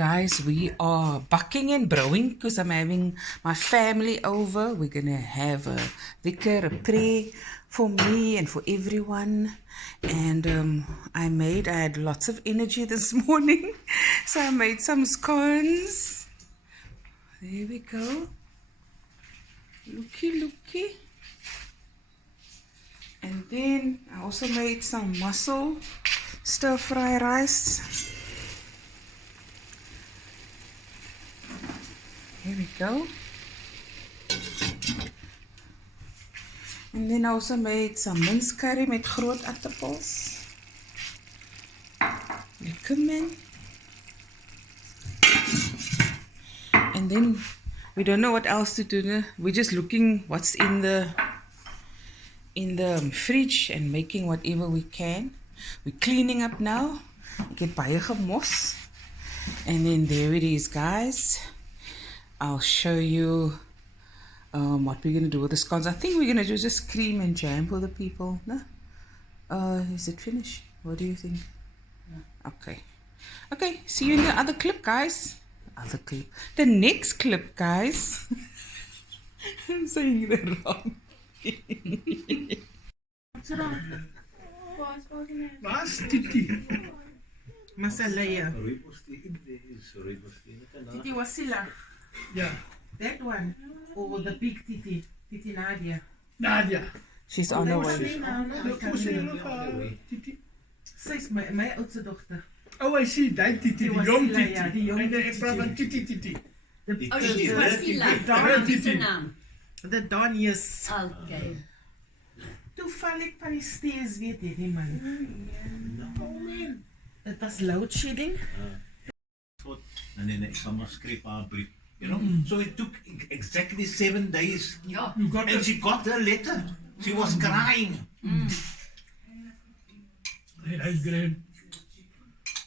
guys, we are bucking and brewing because I'm having my family over. We're gonna have a dhikr, a prayer for me and for everyone. And I had lots of energy this morning, so I made some scones. There we go. Looky. And then I also made some mussel stir-fry rice. Here we go. And then I also made some mince curry met groot aardappels. The cumin. And then we don't know what else to do. We're just looking what's in the fridge and making whatever we can. We're cleaning up now. Ek het baie gemos. And then there it is, guys. I'll show you what we're going to do with the scones. I think we're going to do just cream and jam for the people. No? Is it finished? What do you think? Okay. Okay, see you in the other clip, guys. The next clip, guys. I'm saying it wrong. What's wrong? What's Titi? Masalaya. Titi Wasila. Yeah. That one. Or the big Titi. Titi Nadia. Nadia. She's on her way. Titi. Sy's my oudste dogter. Oh, I see. That Titi. Die jong Titi. Ja, die jong En ek praat van Titi. Oh, she's Wasila. The Donius. Okay. Toevallig van die steeds weet jy nie, man. Oh, man. It was load shedding. And then it comes scrape our brief. You know? So it took exactly 7 days. Ja. And she got her letter. She was crying. Hy is great.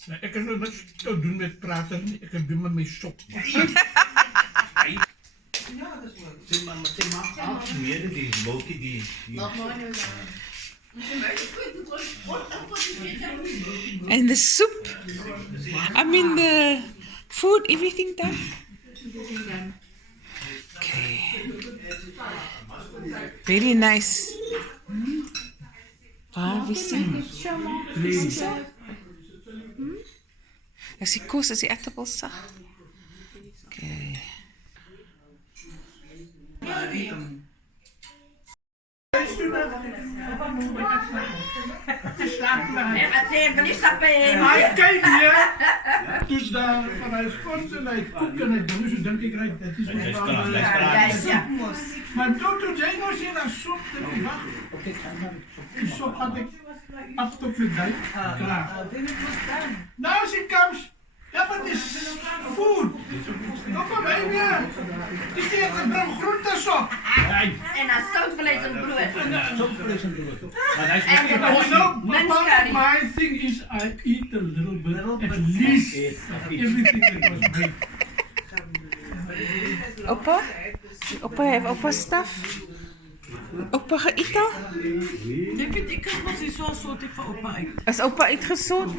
Nou, ek kan nou niks te doen met praten nie. Ek kan doen met my sok. Sê maar af meer die wolkie die. And the soup. I mean the food, everything done. Okay. Very nice. Waar wie sien? As die kos, as die aardappels sag. Okay. Hy kyk hier. Dus daar van hy skons en hy koek en hy doen so dink ek reg dit is wel. Maar dokter jy nou sien dat soep dit wag. Die soep gaan ek af tot vandag. Klaar. Now she comes. Ja, maar dit is food. Nou kom hy weer. Dis nie 'n brom groentesop. En dan soutvleis en brood. Maar hy's En my thing is I eat a little bit at least everything that was made. Opa heeft stuff. Opa geëet al? Ek het was so soort van opa uit. Is opa uitgesond?